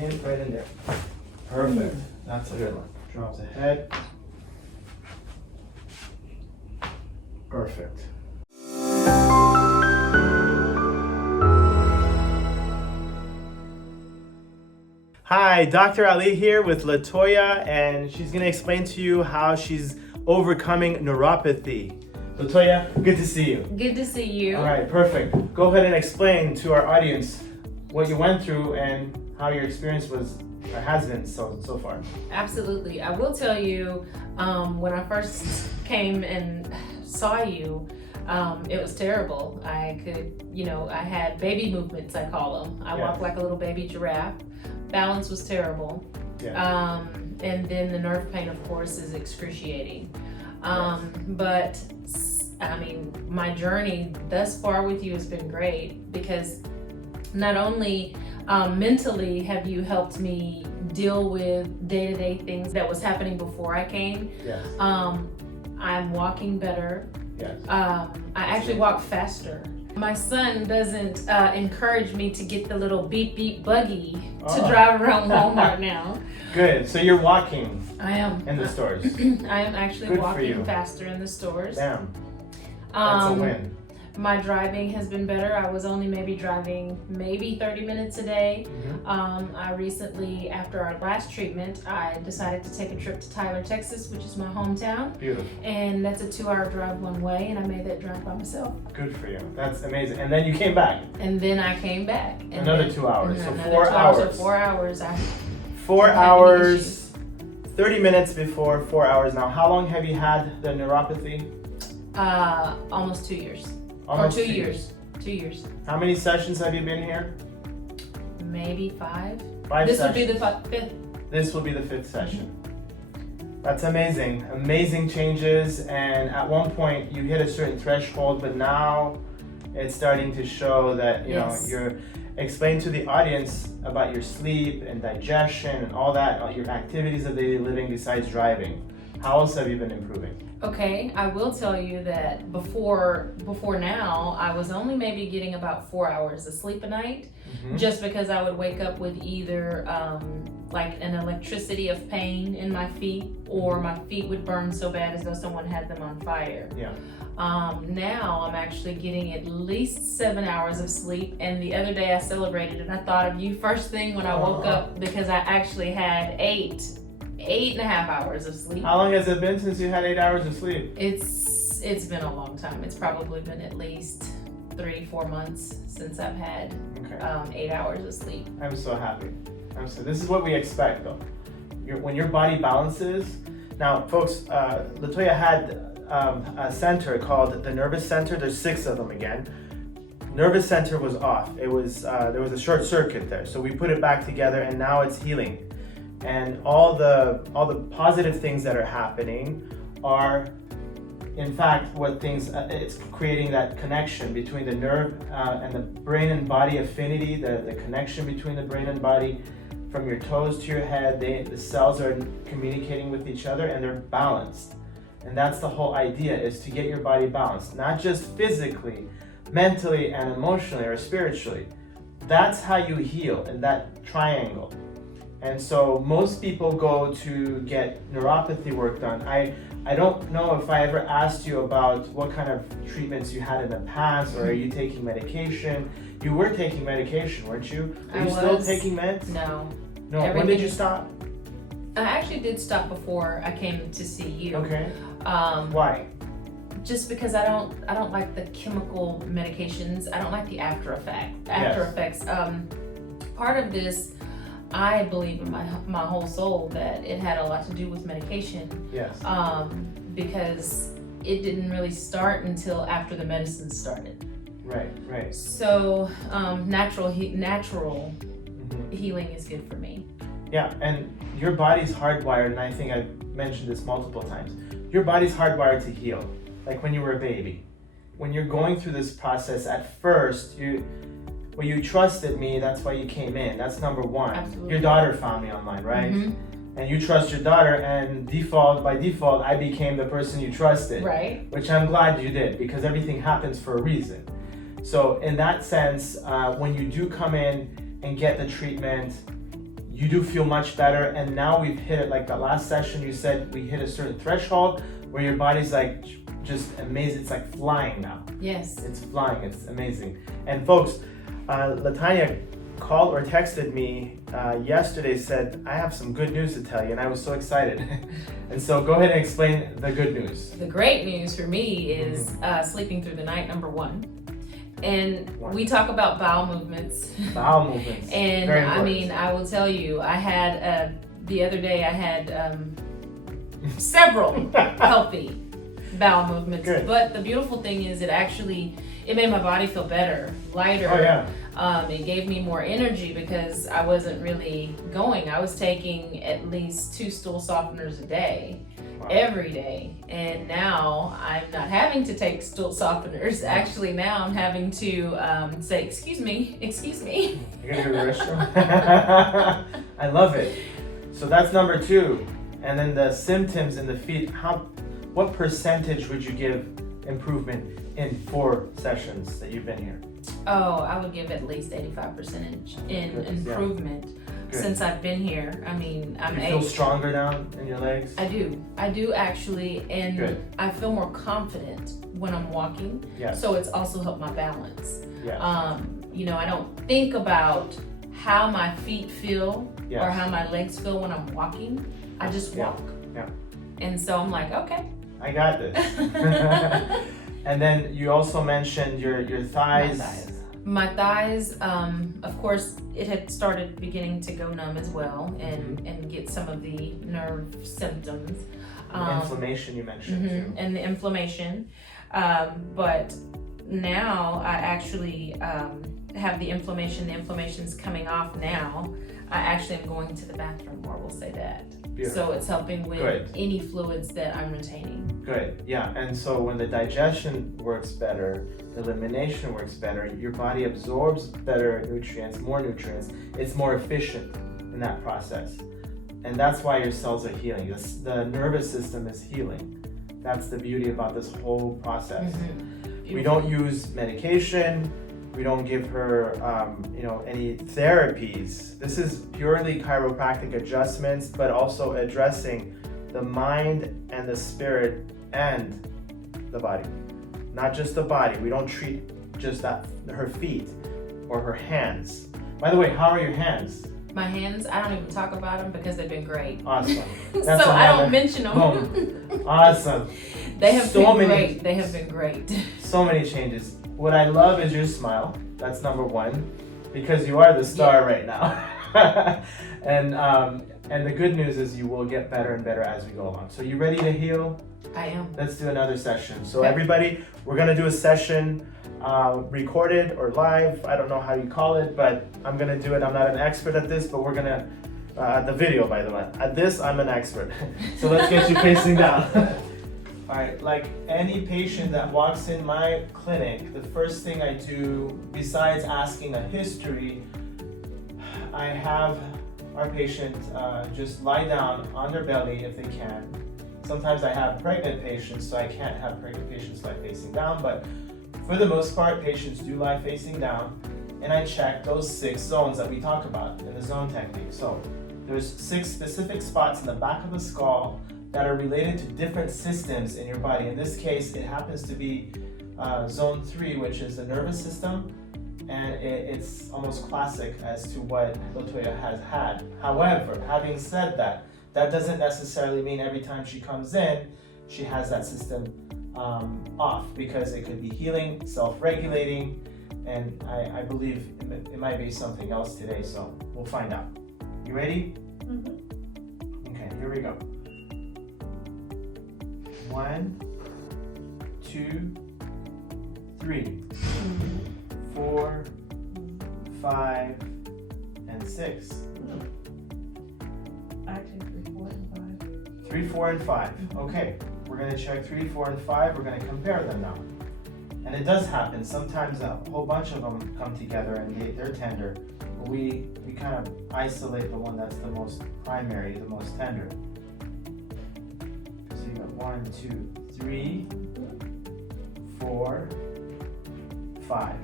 right in there. Perfect. That's a good one. Drop the head. Perfect. Hi, Dr. Ali here with Latoya, and she's going to explain to you how she's overcoming neuropathy. Latoya, good to see you. Good to see you. All right, perfect. Go ahead and explain to our audience what you went through and how your experience was or has been so far. Absolutely. I will tell you, when I first came and saw you, it was terrible. I had baby movements, I call them. I walked like a little baby giraffe. Balance was terrible. Yeah. And then the nerve pain, of course, is excruciating. But I mean, my journey thus far with you has been great because not only mentally have you helped me deal with day-to-day things that was happening before I came. Yes. I'm walking better. Yes. I actually walk faster. My son doesn't encourage me to get the little beep beep buggy to drive around Walmart now. Good. So you're walking. I am. In the stores. I am actually Good walking faster in the stores. Damn. That's a win. My driving has been better. I was only driving 30 minutes a day. Mm-hmm. I recently, after our last treatment, I decided to take a trip to Tyler, Texas, which is my hometown. Beautiful. And that's a 2-hour drive one way, and I made that drive by myself. Good for you. That's amazing. And then you came back. And then I came back. And Another 2 hours. So another 4 2 hours. So 4 hours. 4 hours, 30 minutes before 4 hours. Now, how long have you had the neuropathy? Almost 2 years. Almost or 2 years. 2 years. How many sessions have you been here? Maybe 5. 5 This sessions. would be the 5th. This will be the 5th session. That's amazing. Amazing changes. And at one point you hit a certain threshold, but now it's starting to show that you're explain to the audience about your sleep and digestion and all that, your activities of daily living besides driving. How else have you been improving? Okay, I will tell you that before now, I was only maybe getting about 4 hours of sleep a night, just because I would wake up with either like an electricity of pain in my feet, or my feet would burn so bad as though someone had them on fire. Yeah. Now I'm actually getting at least 7 hours of sleep, and the other day I celebrated and I thought of you first thing when I woke up, because I actually had 8.5 hours of sleep. How long has it been since you had 8 hours of sleep? It's been a long time. It's probably been at least 3-4 months since I've had 8 hours of sleep. I'm so happy. This is what we expect though. When your body balances. Now folks, Latoya had a center called the Nervous Center. There's 6 of them again. Nervous center was off. It was there was a short circuit there. So we put it back together and now it's healing. And all the positive things that are happening are, in fact, it's creating that connection between the nerve and the brain and body affinity, the connection between the brain and body from your toes to your head. The cells are communicating with each other and they're balanced. And that's the whole idea, is to get your body balanced, not just physically, mentally and emotionally or spiritually. That's how you heal, in that triangle. And so most people go to get neuropathy work done. I don't know if I ever asked you about what kind of treatments you had in the past, or are you taking medication? You were taking medication, weren't you? Are you still taking meds? No. No. When did you stop? I actually did stop before I came to see you. Okay. Why? Just because I don't like the chemical medications. I don't like the after effects. Part of this, I believe in my whole soul that it had a lot to do with medication. Yes. Because it didn't really start until after the medicine started. Right. So natural healing is good for me. Yeah, and your body's hardwired, and I think I've mentioned this multiple times. Your body's hardwired to heal, like when you were a baby. When you're going through this process, at first you trusted me, that's why you came in. That's number one. Absolutely. Your daughter found me online, right? And you trust your daughter, and by default, I became the person you trusted. Right. Which I'm glad you did, because everything happens for a reason. So in that sense, when you do come in and get the treatment, you do feel much better. And now we've hit it, like the last session you said, we hit a certain threshold where your body's like just amazing. It's like flying now. Yes. It's flying. It's amazing. And folks, Latanya called or texted me yesterday, said, I have some good news to tell you, and I was so excited. And so go ahead and explain the good news. The great news for me is sleeping through the night, number one. And we talk about bowel movements. Bowel movements. And very I important. mean, I will tell you, I had, the other day I had several healthy bowel movements. Good. But the beautiful thing is it made my body feel better, lighter. Oh yeah. It gave me more energy because I wasn't really going. I was taking at least 2 stool softeners a day, every day. And now I'm not having to take stool softeners. Actually, now I'm having to say, excuse me. You're gonna go to the restroom? I love it. So that's number 2. And then the symptoms in the feet, what percentage would you give improvement in 4 sessions that you've been here? Oh, I would give at least 85% in improvement since I've been here. I mean, You feel stronger now in your legs? I do actually, and Good. I feel more confident when I'm walking. Yes. So it's also helped my balance. Yes. I don't think about how my feet feel Yes. or how my legs feel when I'm walking. I just walk. Yeah. And so I'm like, okay. I got this. And then you also mentioned your thighs. My thighs, of course, it had started beginning to go numb as well and get some of the nerve symptoms. Inflammation you mentioned too. And the inflammation. But now I actually have the inflammation. The inflammation's coming off now. I actually am going to the bathroom more, we'll say that. Beautiful. So it's helping with any fluids that I'm retaining. Good, yeah. And so when the digestion works better, the elimination works better, your body absorbs better nutrients, more nutrients. It's more efficient in that process. And that's why your cells are healing. The nervous system is healing. That's the beauty about this whole process. We don't use medication. We don't give her, any therapies. This is purely chiropractic adjustments, but also addressing the mind and the spirit and the body. Not just the body. We don't treat just her feet or her hands. By the way, how are your hands? My hands, I don't even talk about them because they've been great. Awesome. So I don't mention them. Boom. Awesome. They have been great. They have been great. So many changes. What I love is your smile. That's number 1, because you are the star right now. And the good news is you will get better and better as we go along. So you ready to heal? I am. Let's do another session. So everybody, we're gonna do a session recorded or live. I don't know how you call it, but I'm gonna do it. I'm not an expert at this, but we're gonna, the video by the way. At this, I'm an expert. So let's get you facing down. All right, like any patient that walks in my clinic, the first thing I do, besides asking a history, I have our patient just lie down on their belly if they can. Sometimes I have pregnant patients, so I can't have pregnant patients lie facing down, but for the most part, patients do lie facing down, and I check those 6 zones that we talk about in the zone technique. So there's 6 specific spots in the back of the skull that are related to different systems in your body. In this case, it happens to be zone 3, which is the nervous system, and it's almost classic as to what Latoya has had. However, having said that, that doesn't necessarily mean every time she comes in, she has that system off, because it could be healing, self-regulating, and I believe it might be something else today, so we'll find out. You ready? Okay, here we go. 1, 2, 3, 4, 5, and 6. Actually, 3, 4, and 5. 3, 4, and 5. Okay, we're going to check 3, 4, and 5. We're going to compare them now. And it does happen. Sometimes a whole bunch of them come together and they're tender. But we kind of isolate the one that's the most primary, the most tender. So you got 1, 2, 3, 4, 5.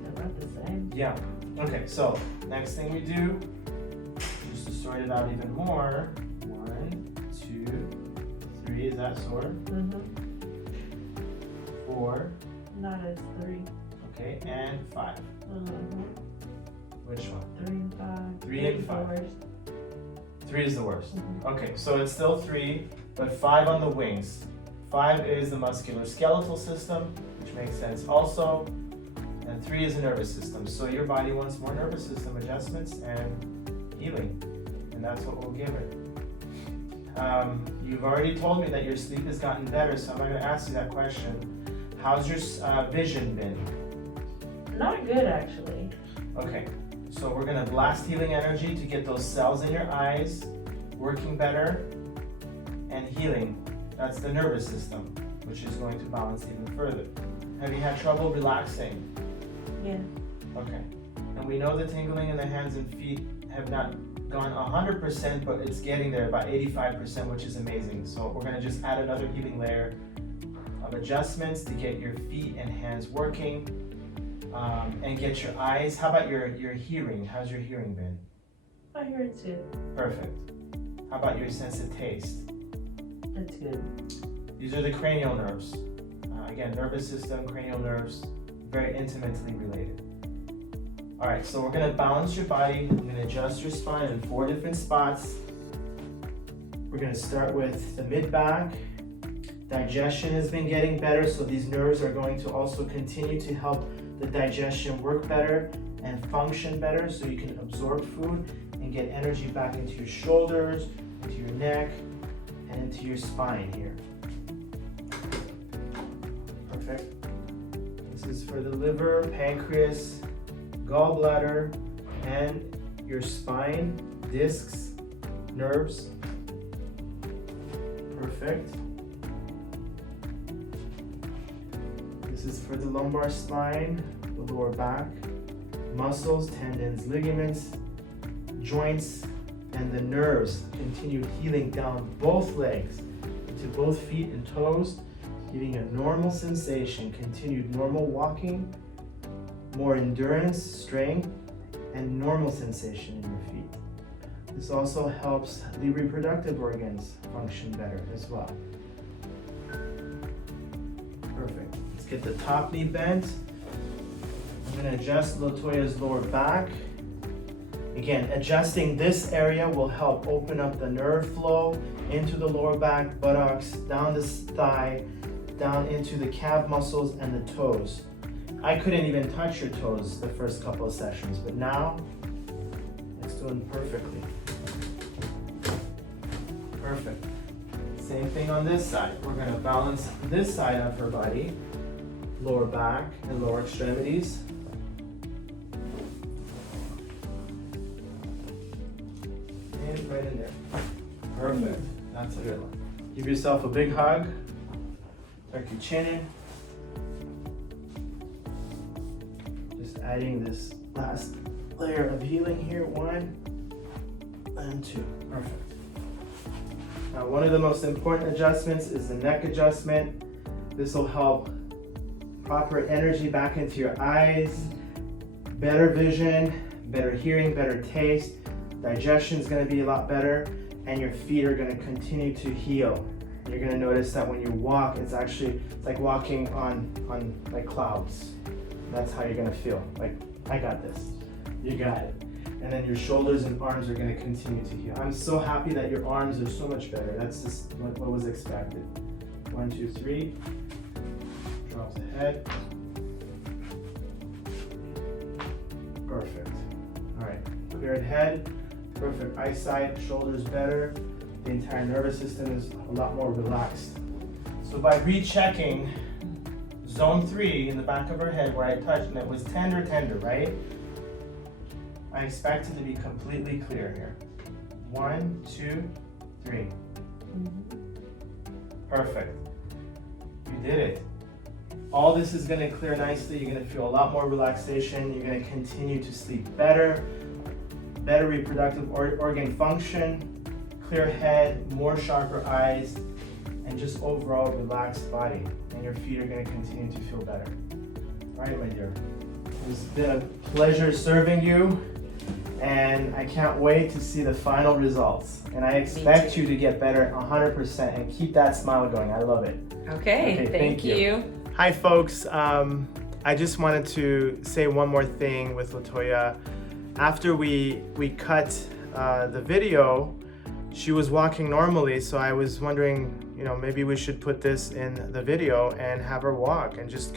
They're about the same. Yeah. Okay, so next thing we do, just to sort it out even more, 1, 2, 3, is that sore? 4, Not as 3. okay, and 5. Which one? 3 and 5. 3 and 5. Worst. 3 is the worst. Okay, so it's still 3, but 5 on the wings. 5 is the musculoskeletal system, which makes sense also, and 3 is the nervous system. So your body wants more nervous system adjustments and healing, and that's what we'll give it. You've already told me that your sleep has gotten better, so I'm not going to ask you that question. How's your vision been? Not good, actually. Okay, so we're going to blast healing energy to get those cells in your eyes working better and healing. That's the nervous system, which is going to balance even further. Have you had trouble relaxing? Yeah. Okay. And we know the tingling in the hands and feet have not gone 100%, but it's getting there, about 85%, which is amazing. So we're going to just add another healing layer of adjustments to get your feet and hands working and get your eyes. How about your hearing? How's your hearing been? I hear it's good. Perfect. How about your sense of taste? It's good. These are the cranial nerves. Again, nervous system, cranial nerves, very intimately related. All right, so we're gonna balance your body. I'm gonna adjust your spine in 4 different spots. We're gonna start with the mid-back. Digestion has been getting better, so these nerves are going to also continue to help the digestion work better and function better, so you can absorb food and get energy back into your shoulders, into your neck, and into your spine here. Perfect. This is for the liver, pancreas, gallbladder, and your spine, discs, nerves. Perfect. This is for the lumbar spine, the lower back, muscles, tendons, ligaments, joints, and the nerves. Continued healing down both legs, to both feet and toes, giving a normal sensation, continued normal walking, more endurance, strength, and normal sensation in your feet. This also helps the reproductive organs function better as well. Perfect. Let's get the top knee bent. I'm going to adjust Latoya's lower back. Again, adjusting this area will help open up the nerve flow into the lower back, buttocks, down the thigh, down into the calf muscles and the toes. I couldn't even touch your toes the first couple of sessions, but now it's doing perfectly. Perfect. Same thing on this side. We're going to balance this side of her body, lower back and lower extremities. And right in there. Perfect. That's a good one. Give yourself a big hug. Tuck your chin in. Just adding this last layer of healing here. 1 and 2. Perfect. Now, one of the most important adjustments is the neck adjustment. This will help proper energy back into your eyes, better vision, better hearing, better taste. Digestion is going to be a lot better, and your feet are going to continue to heal. You're going to notice that when you walk, it's like walking on like clouds. That's how you're going to feel. Like, I got this. You got it. And then your shoulders and arms are going to continue to heal. I'm so happy that your arms are so much better. That's just what was expected. 1, 2, 3. Drop the head. Perfect. All right. Cleared head. Perfect eyesight. Shoulders better. The entire nervous system is a lot more relaxed. So by rechecking zone 3 in the back of her head where I touched, and it was tender, right? I expect it to be completely clear here. 1, 2, 3. Perfect. You did it. All this is going to clear nicely. You're going to feel a lot more relaxation. You're going to continue to sleep better, better reproductive organ function, clear head, more sharper eyes, and just overall relaxed body. And your feet are going to continue to feel better. All right, my dear. It's been a pleasure serving you, and I can't wait to see the final results. And I expect you to get better 100% and keep that smile going. I love it. Okay, thank you. Hi folks, I just wanted to say one more thing with Latoya. After we cut the video, she was walking normally, so I was wondering, maybe we should put this in the video and have her walk and just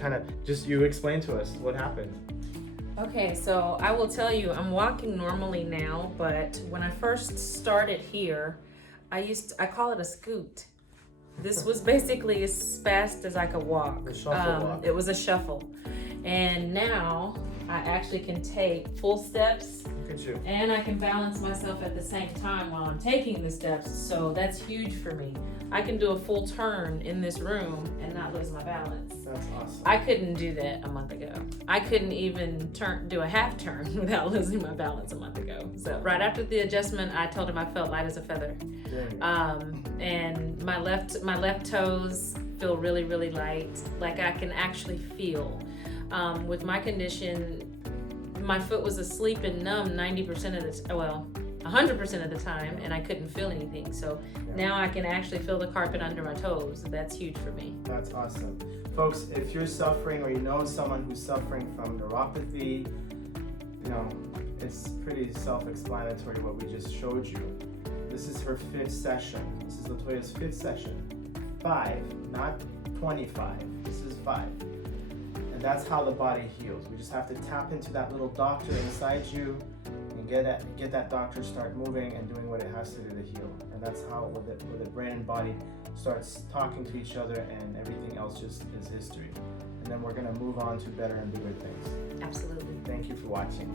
you explain to us what happened. Okay, so I will tell you, I'm walking normally now, but when I first started here, I call it a scoot. This was basically as fast as I could walk. A shuffle walk. It was a shuffle. And now I actually can take full steps. Look at you. And I can balance myself at the same time while I'm taking the steps. So that's huge for me. I can do a full turn in this room and not lose my balance. That's awesome. I couldn't do that a month ago. I couldn't even do a half turn without losing my balance a month ago. So right after the adjustment, I told him I felt light as a feather. And my left toes feel really, really light. Like I can actually feel. With my condition, my foot was asleep and numb 100% of the time, and I couldn't feel anything. So now I can actually feel the carpet under my toes. That's huge for me. That's awesome. Folks, if you're suffering or you know someone who's suffering from neuropathy, it's pretty self-explanatory what we just showed you. This is her 5th session. This is Latoya's 5th session. 5, not 25. This is 5. And that's how the body heals. We just have to tap into that little doctor inside you and get that doctor start moving and doing what it has to do to heal. And that's how where the brain and body starts talking to each other, and everything else just is history. And then we're gonna move on to better and bigger things. Absolutely. Thank you for watching.